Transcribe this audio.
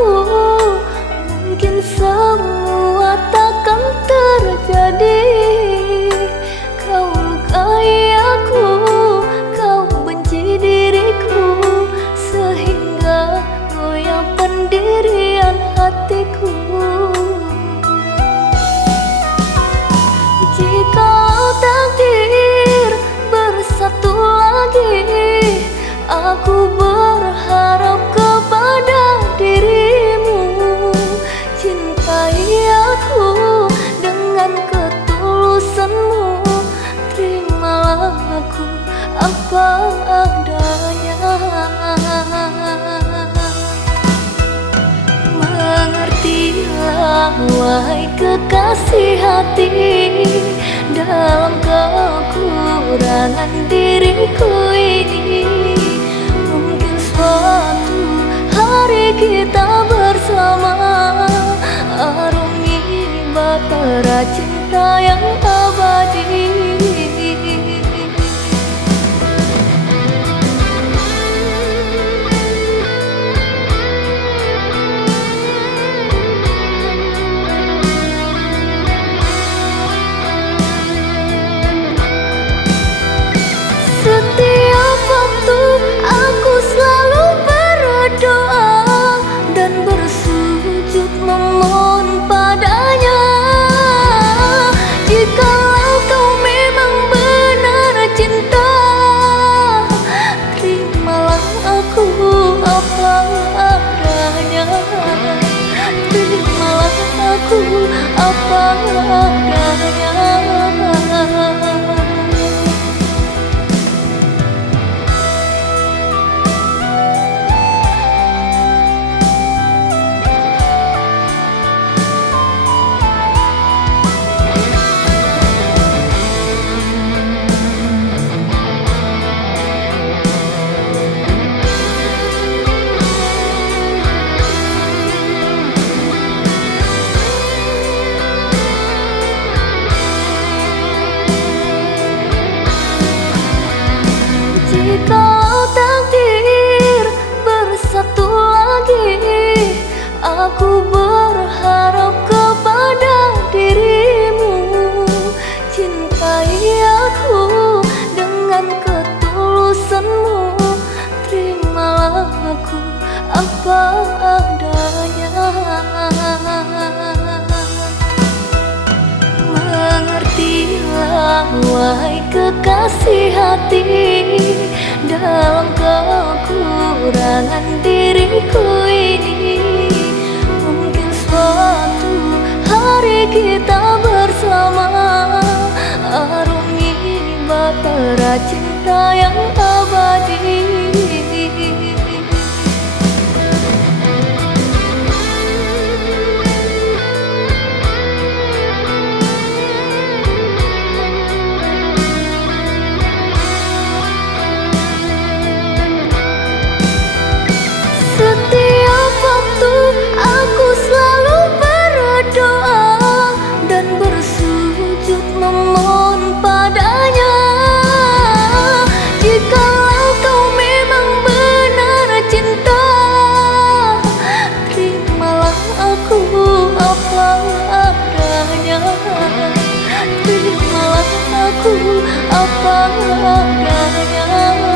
aku, mungkin semua takkan terjadi. Kau lukai aku, kau benci diriku, sehingga goyah pendirian hatiku. Jika takdir bersatu lagi, aku berharap kepada dirimu. Cintai aku dengan ketulusanmu, terimalah aku apa adanya. Mengertilah wahai kekasih hati, dalam kekurangan diriku ini. Mungkin suatu hari kita bersama, arungi batara cinta yang abadi. Setiap waktu aku selalu berdoa dan bersujud memohon padanya. Jikalau kau memang benar cinta, terimalah aku apa adanya. Terimalah aku apa adanya. Jikalau takdir bersatu lagi, aku berharap kepada dirimu. Cintai aku dengan ketulusanmu, terimalah aku apa adanya. Mengertilah wahai kekasih hati, dalam kekurangan diriku ini. Mungkin suatu hari kita bersama, arungi batara cinta yang abadi. Setiap waktu aku selalu berdoa dan bersujud memohon padanya. Jikalau kau memang benar cinta, terimalah aku apa adanya. Terimalah aku apa adanya.